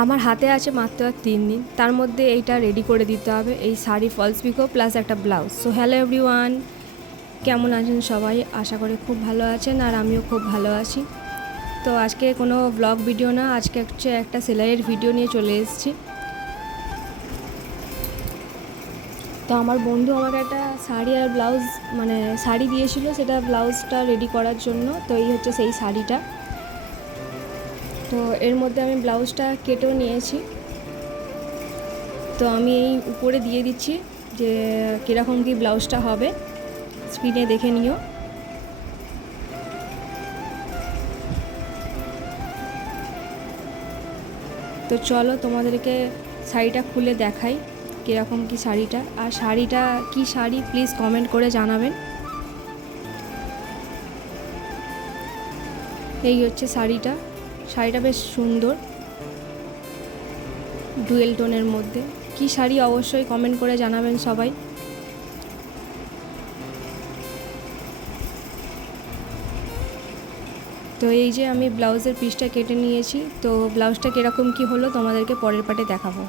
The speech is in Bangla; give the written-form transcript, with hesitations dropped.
আমার হাতে আছে মাত্র আর 3 দিন, তার মধ্যে এইটা রেডি করে দিতে হবে, এই শাড়ি ফলস পিকো প্লাস একটা ব্লাউজ। সো হ্যালো এভরিওয়ান, কেমন আছেন সবাই? আশা করি খুব ভালো আছেন, আর আমিও খুব ভালো আছি। তো আজকে কোনো ব্লগ ভিডিও না, আজকে হচ্ছে একটা সেলাইয়ের ভিডিও নিয়ে চলে এসেছি। তো আমার বন্ধু আমাকে একটা শাড়ি আর ব্লাউজ মানে শাড়ি দিয়েছিল, সেটা ব্লাউজটা রেডি করার জন্য। তো এই হচ্ছে সেই শাড়িটা। তো এর মধ্যে আমি ব্লাউজটা কেটেও নিয়েছি। তো আমি এই উপরে দিয়ে দিচ্ছি যে কীরকম কী ব্লাউজটা হবে, স্ক্রিনে দেখে নিও। তো চলো তোমাদেরকে শাড়িটা খুলে দেখাই কীরকম কী শাড়িটা। আর শাড়িটা কী শাড়ি প্লিজ কমেন্ট করে জানাবেন। এই হচ্ছে শাড়িটা। শাড়িটা বেশ সুন্দর, ডুয়েল টোনের মধ্যে। কী শাড়ি অবশ্যই কমেন্ট করে জানাবেন সবাই। তো এই যে আমি ব্লাউজের পিসটা কেটে নিয়েছি। তো ব্লাউজটা কীরকম কী হলো তোমাদেরকে পরের পার্টে দেখাবো।